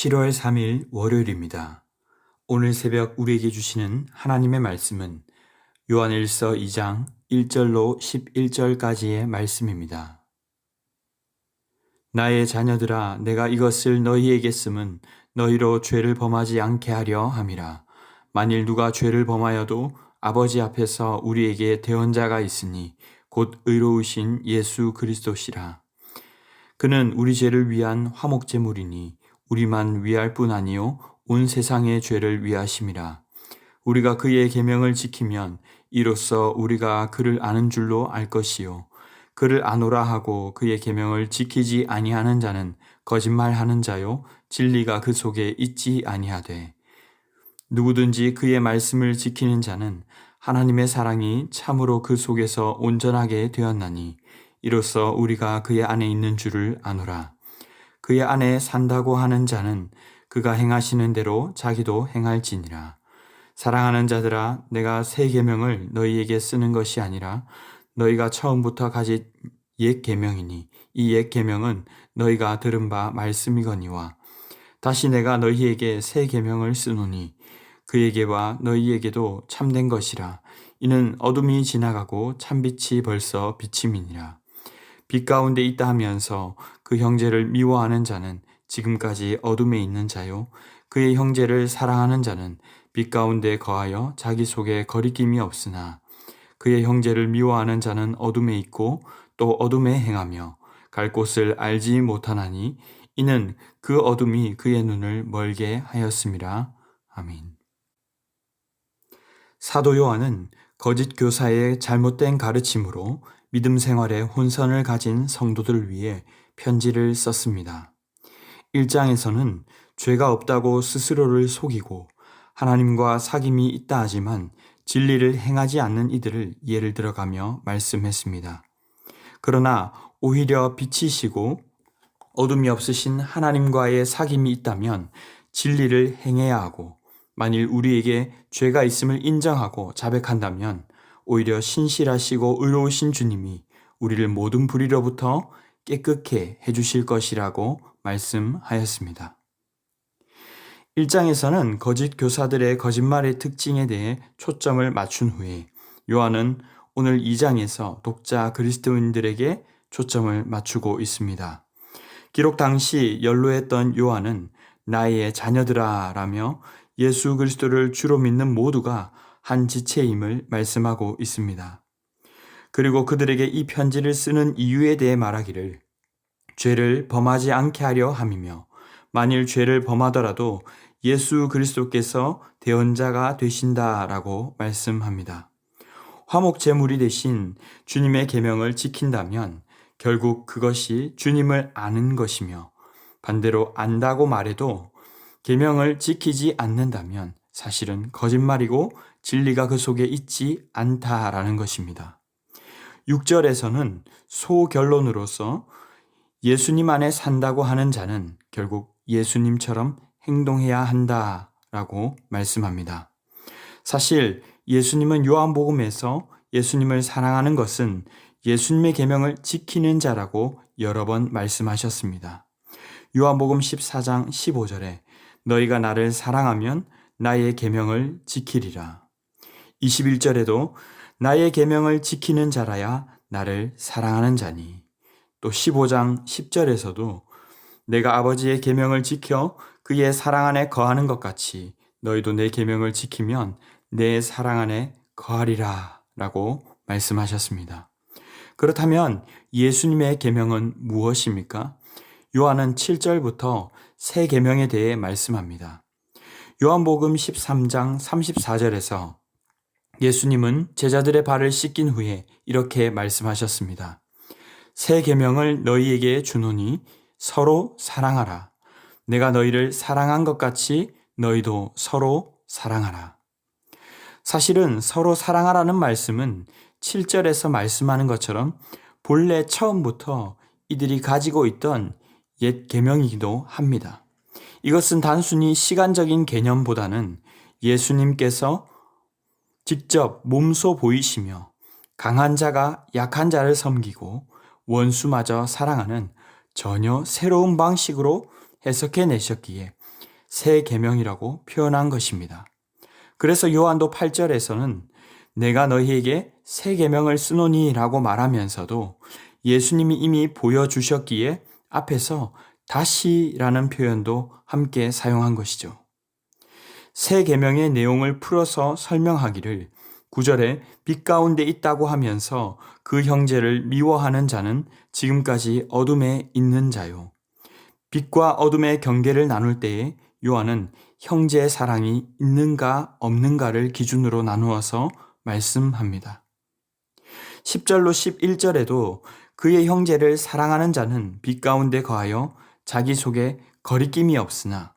7월 3일 월요일입니다. 오늘 새벽 우리에게 주시는 하나님의 말씀은 요한일서 2장 1절로 11절까지의 말씀입니다. 나의 자녀들아, 내가 이것을 너희에게 쓰면 너희로 죄를 범하지 않게 하려 함이라. 만일 누가 죄를 범하여도 아버지 앞에서 우리에게 대언자가 있으니 곧 의로우신 예수 그리스도시라. 그는 우리 죄를 위한 화목제물이니 우리만 위할 뿐 아니요 온 세상의 죄를 위하심이라. 우리가 그의 계명을 지키면 이로써 우리가 그를 아는 줄로 알 것이요 그를 아노라 하고 그의 계명을 지키지 아니하는 자는 거짓말하는 자요 진리가 그 속에 있지 아니하되, 누구든지 그의 말씀을 지키는 자는 하나님의 사랑이 참으로 그 속에서 온전하게 되었나니 이로써 우리가 그의 안에 있는 줄을 아노라. 그의 안에 산다고 하는 자는 그가 행하시는 대로 자기도 행할지니라. 사랑하는 자들아, 내가 새 계명을 너희에게 쓰는 것이 아니라 너희가 처음부터 가진 옛 계명이니 이 옛 계명은 너희가 들은 바 말씀이거니와, 다시 내가 너희에게 새 계명을 쓰노니 그에게와 너희에게도 참된 것이라. 이는 어둠이 지나가고 참빛이 벌써 비침이니라. 빛 가운데 있다 하면서 그 형제를 미워하는 자는 지금까지 어둠에 있는 자요 그의 형제를 사랑하는 자는 빛 가운데 거하여 자기 속에 거리낌이 없으나, 그의 형제를 미워하는 자는 어둠에 있고 또 어둠에 행하며 갈 곳을 알지 못하나니 이는 그 어둠이 그의 눈을 멀게 하였음이라. 아멘. 사도 요한은 거짓 교사의 잘못된 가르침으로 믿음 생활에 혼선을 가진 성도들을 위해 편지를 썼습니다. 1장에서는 죄가 없다고 스스로를 속이고 하나님과 사귐이 있다 하지만 진리를 행하지 않는 이들을 예를 들어가며 말씀했습니다. 그러나 오히려 빛이시고 어둠이 없으신 하나님과의 사귐이 있다면 진리를 행해야 하고, 만일 우리에게 죄가 있음을 인정하고 자백한다면 오히려 신실하시고 의로우신 주님이 우리를 모든 불의로부터 깨끗게 해주실 것이라고 말씀하였습니다. 1장에서는 거짓 교사들의 거짓말의 특징에 대해 초점을 맞춘 후에 요한은 오늘 2장에서 독자 그리스도인들에게 초점을 맞추고 있습니다. 기록 당시 연로했던 요한은 나의 자녀들아 라며 예수 그리스도를 주로 믿는 모두가 한 지체임을 말씀하고 있습니다. 그리고 그들에게 이 편지를 쓰는 이유에 대해 말하기를 죄를 범하지 않게 하려 함이며, 만일 죄를 범하더라도 예수 그리스도께서 대언자가 되신다라고 말씀합니다. 화목제물이 되신 주님의 계명을 지킨다면 결국 그것이 주님을 아는 것이며, 반대로 안다고 말해도 계명을 지키지 않는다면 사실은 거짓말이고 진리가 그 속에 있지 않다라는 것입니다. 6절에서는 소결론으로서 예수님 안에 산다고 하는 자는 결국 예수님처럼 행동해야 한다라고 말씀합니다. 사실 예수님은 요한복음에서 예수님을 사랑하는 것은 예수님의 계명을 지키는 자라고 여러 번 말씀하셨습니다. 요한복음 14장 15절에 너희가 나를 사랑하면 나의 계명을 지키리라. 21절에도 나의 계명을 지키는 자라야 나를 사랑하는 자니, 또 15장 10절에서도 내가 아버지의 계명을 지켜 그의 사랑 안에 거하는 것 같이 너희도 내 계명을 지키면 내 사랑 안에 거하리라 라고 말씀하셨습니다. 그렇다면 예수님의 계명은 무엇입니까? 요한은 7절부터 새 계명에 대해 말씀합니다. 요한복음 13장 34절에서 예수님은 제자들의 발을 씻긴 후에 이렇게 말씀하셨습니다. 새 계명을 너희에게 주노니 서로 사랑하라. 내가 너희를 사랑한 것 같이 너희도 서로 사랑하라. 사실은 서로 사랑하라는 말씀은 7절에서 말씀하는 것처럼 본래 처음부터 이들이 가지고 있던 옛 계명이기도 합니다. 이것은 단순히 시간적인 개념보다는 예수님께서 직접 몸소 보이시며 강한 자가 약한 자를 섬기고 원수마저 사랑하는 전혀 새로운 방식으로 해석해 내셨기에 새 계명이라고 표현한 것입니다. 그래서 요한도 8절에서는 내가 너희에게 새 계명을 쓰노니라고 말하면서도 예수님이 이미 보여주셨기에 앞에서 다시라는 표현도 함께 사용한 것이죠. 새 계명의 내용을 풀어서 설명하기를 9절에 빛 가운데 있다고 하면서 그 형제를 미워하는 자는 지금까지 어둠에 있는 자요. 빛과 어둠의 경계를 나눌 때에 요한은 형제의 사랑이 있는가 없는가를 기준으로 나누어서 말씀합니다. 10절로 11절에도 그의 형제를 사랑하는 자는 빛 가운데 거하여 자기 속에 거리낌이 없으나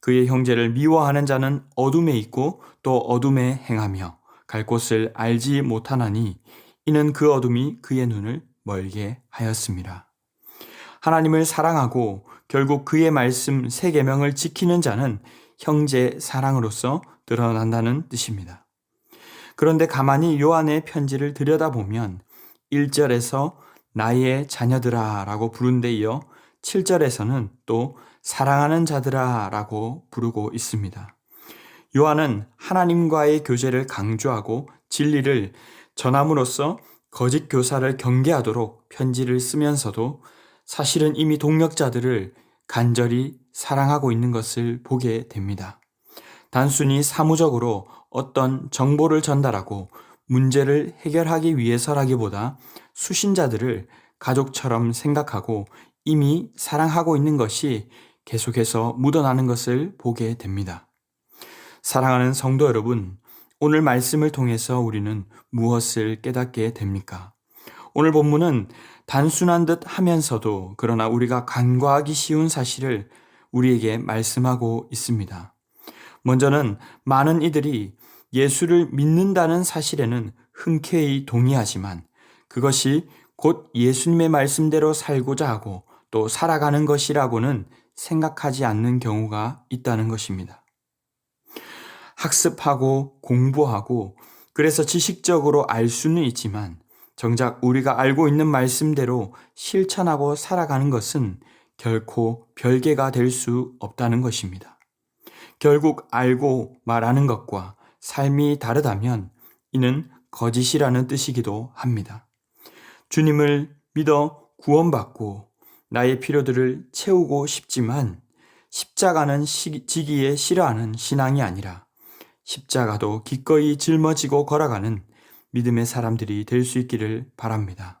그의 형제를 미워하는 자는 어둠에 있고 또 어둠에 행하며 갈 곳을 알지 못하나니 이는 그 어둠이 그의 눈을 멀게 하였습니다. 하나님을 사랑하고 결국 그의 말씀 새 계명을 지키는 자는 형제 사랑으로서 드러난다는 뜻입니다. 그런데 가만히 요한의 편지를 들여다보면 1절에서 나의 자녀들아 라고 부른 데 이어 7절에서는 또 사랑하는 자들아 라고 부르고 있습니다. 요한은 하나님과의 교제를 강조하고 진리를 전함으로써 거짓 교사를 경계하도록 편지를 쓰면서도 사실은 이미 동력자들을 간절히 사랑하고 있는 것을 보게 됩니다. 단순히 사무적으로 어떤 정보를 전달하고 문제를 해결하기 위해서라기보다 수신자들을 가족처럼 생각하고 이미 사랑하고 있는 것이 계속해서 묻어나는 것을 보게 됩니다. 사랑하는 성도 여러분, 오늘 말씀을 통해서 우리는 무엇을 깨닫게 됩니까? 오늘 본문은 단순한 듯 하면서도 그러나 우리가 간과하기 쉬운 사실을 우리에게 말씀하고 있습니다. 먼저는 많은 이들이 예수를 믿는다는 사실에는 흔쾌히 동의하지만 그것이 곧 예수님의 말씀대로 살고자 하고 또 살아가는 것이라고는 생각하지 않는 경우가 있다는 것입니다. 학습하고 공부하고 그래서 지식적으로 알 수는 있지만 정작 우리가 알고 있는 말씀대로 실천하고 살아가는 것은 결코 별개가 될 수 없다는 것입니다. 결국 알고 말하는 것과 삶이 다르다면 이는 거짓이라는 뜻이기도 합니다. 주님을 믿어 구원받고 나의 필요들을 채우고 싶지만 십자가는 지기에 싫어하는 신앙이 아니라 십자가도 기꺼이 짊어지고 걸어가는 믿음의 사람들이 될 수 있기를 바랍니다.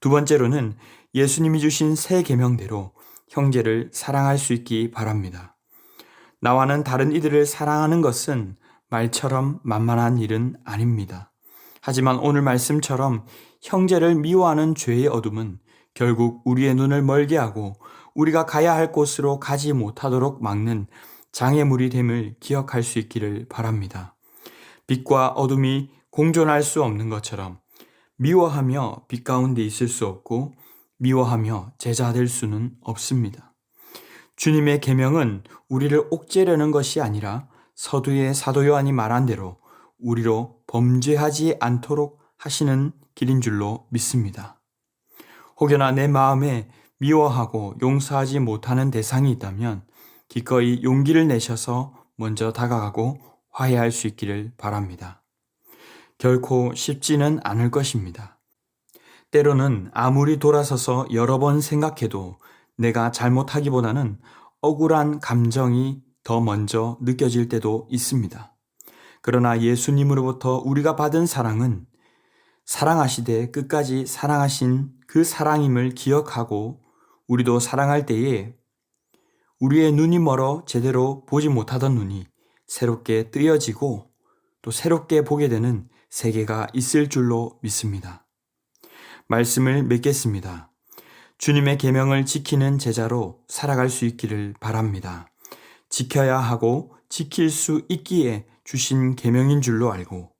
두 번째로는 예수님이 주신 새 계명대로 형제를 사랑할 수 있기 바랍니다. 나와는 다른 이들을 사랑하는 것은 말처럼 만만한 일은 아닙니다. 하지만 오늘 말씀처럼 형제를 미워하는 죄의 어둠은 결국 우리의 눈을 멀게 하고 우리가 가야 할 곳으로 가지 못하도록 막는 장애물이 됨을 기억할 수 있기를 바랍니다. 빛과 어둠이 공존할 수 없는 것처럼 미워하며 빛 가운데 있을 수 없고 미워하며 제자 될 수는 없습니다. 주님의 계명은 우리를 옥죄려는 것이 아니라 서두에 사도 요한이 말한 대로 우리로 범죄하지 않도록 하시는 길인 줄로 믿습니다. 혹여나 내 마음에 미워하고 용서하지 못하는 대상이 있다면 기꺼이 용기를 내셔서 먼저 다가가고 화해할 수 있기를 바랍니다. 결코 쉽지는 않을 것입니다. 때로는 아무리 돌아서서 여러 번 생각해도 내가 잘못하기보다는 억울한 감정이 더 먼저 느껴질 때도 있습니다. 그러나 예수님으로부터 우리가 받은 사랑은 사랑하시되 끝까지 사랑하신 그 사랑임을 기억하고 우리도 사랑할 때에 우리의 눈이 멀어 제대로 보지 못하던 눈이 새롭게 뜨여지고 또 새롭게 보게 되는 세계가 있을 줄로 믿습니다. 말씀을 맺겠습니다. 주님의 계명을 지키는 제자로 살아갈 수 있기를 바랍니다. 지켜야 하고 지킬 수 있기에 주신 계명인 줄로 알고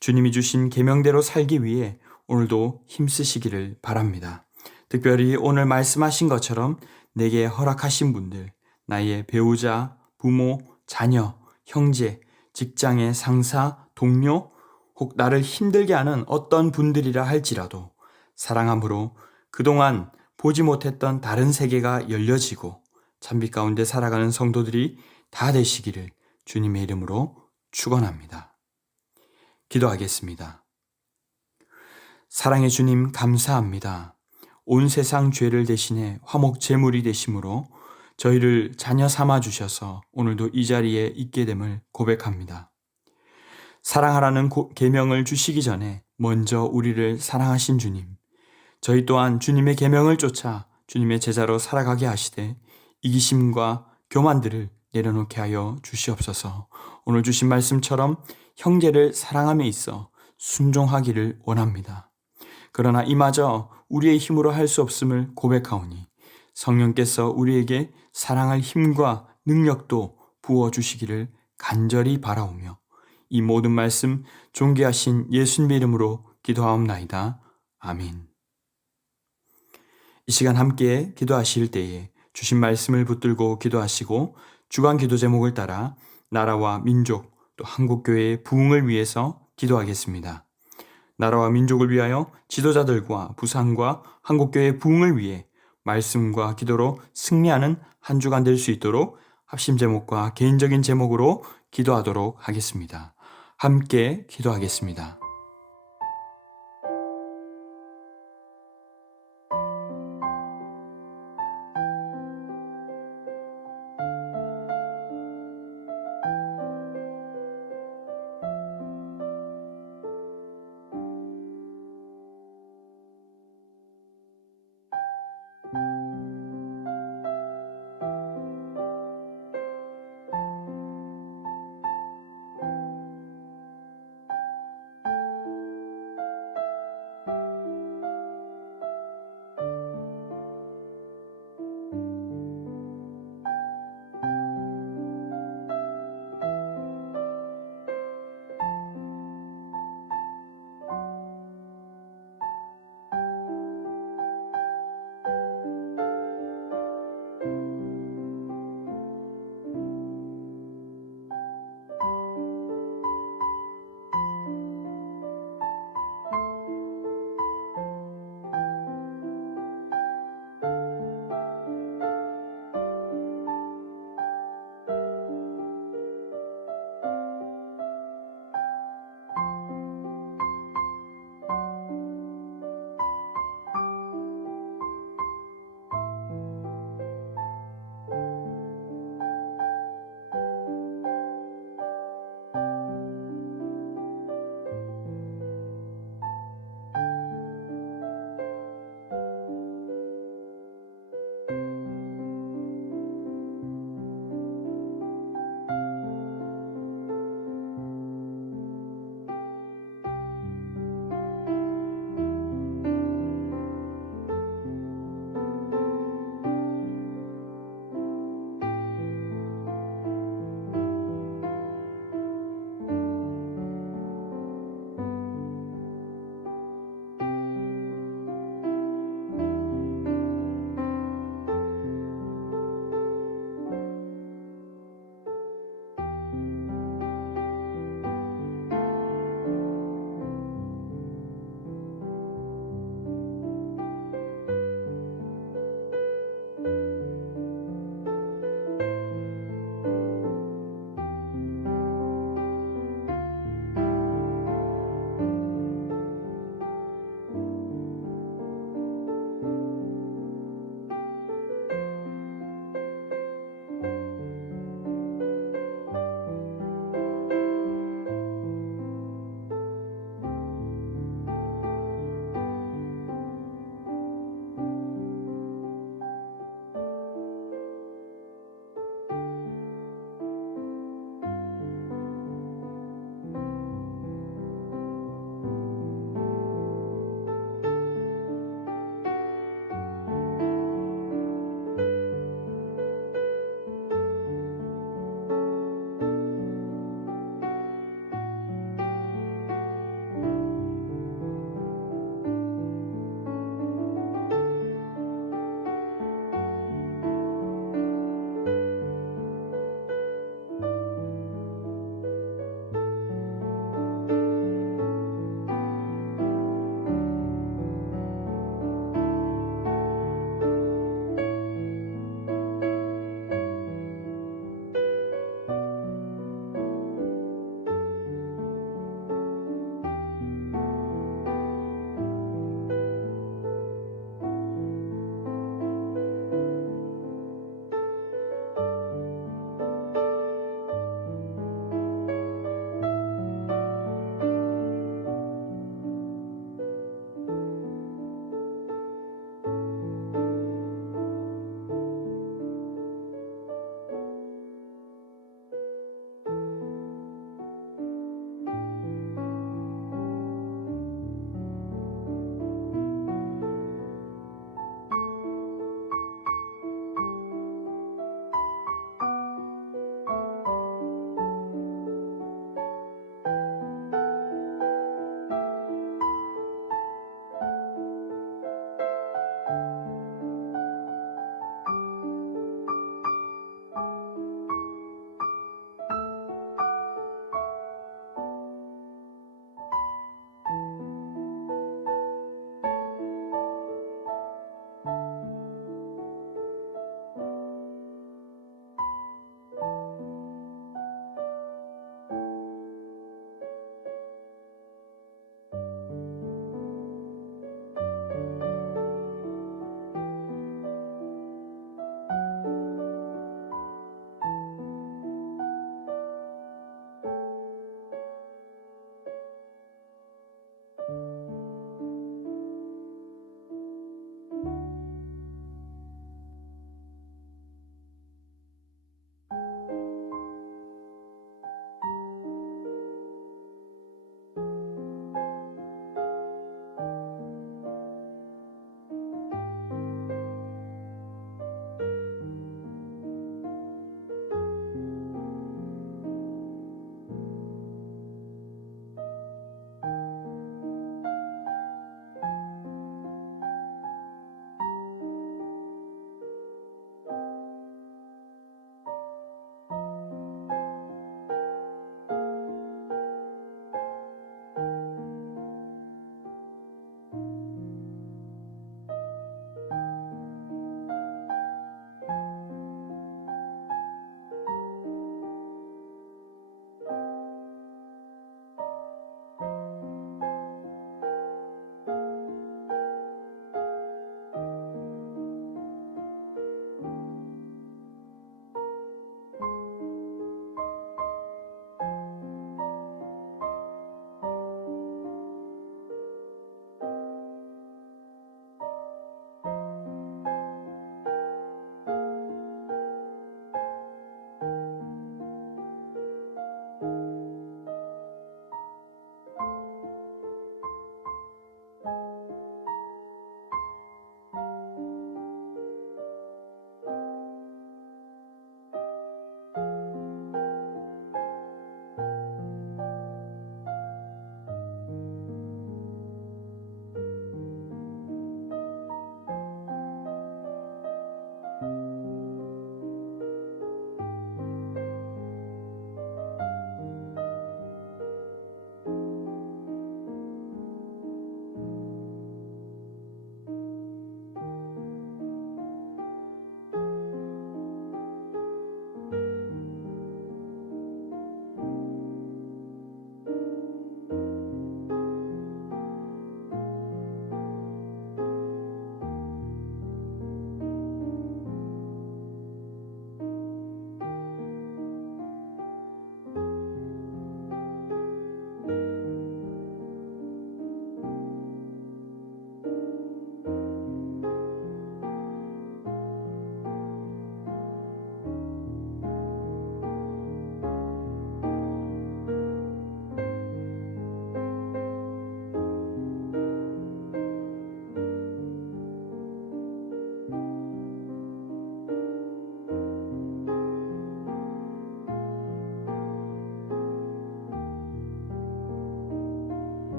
주님이 주신 계명대로 살기 위해 오늘도 힘쓰시기를 바랍니다. 특별히 오늘 말씀하신 것처럼 내게 허락하신 분들, 나의 배우자, 부모, 자녀, 형제, 직장의 상사, 동료, 혹 나를 힘들게 하는 어떤 분들이라 할지라도 사랑함으로 그동안 보지 못했던 다른 세계가 열려지고 찬빛 가운데 살아가는 성도들이 다 되시기를 주님의 이름으로 축원합니다. 기도하겠습니다. 사랑의 주님 감사합니다. 온 세상 죄를 대신해 화목 제물이 되심으로 저희를 자녀 삼아 주셔서 오늘도 이 자리에 있게 됨을 고백합니다. 사랑하라는 계명을 주시기 전에 먼저 우리를 사랑하신 주님, 저희 또한 주님의 계명을 쫓아 주님의 제자로 살아가게 하시되 이기심과 교만들을 내려놓게 하여 주시옵소서. 오늘 주신 말씀처럼 형제를 사랑함에 있어 순종하기를 원합니다. 그러나 이마저 우리의 힘으로 할 수 없음을 고백하오니 성령께서 우리에게 사랑할 힘과 능력도 부어주시기를 간절히 바라오며 이 모든 말씀 존귀하신 예수님의 이름으로 기도하옵나이다. 아멘. 이 시간 함께 기도하실 때에 주신 말씀을 붙들고 기도하시고 주간 기도 제목을 따라 나라와 민족 또 한국교회의 부흥을 위해서 기도하겠습니다. 나라와 민족을 위하여 지도자들과 부상과 한국교회의 부흥을 위해 말씀과 기도로 승리하는 한 주간 될 수 있도록 합심 제목과 개인적인 제목으로 기도하도록 하겠습니다. 함께 기도하겠습니다.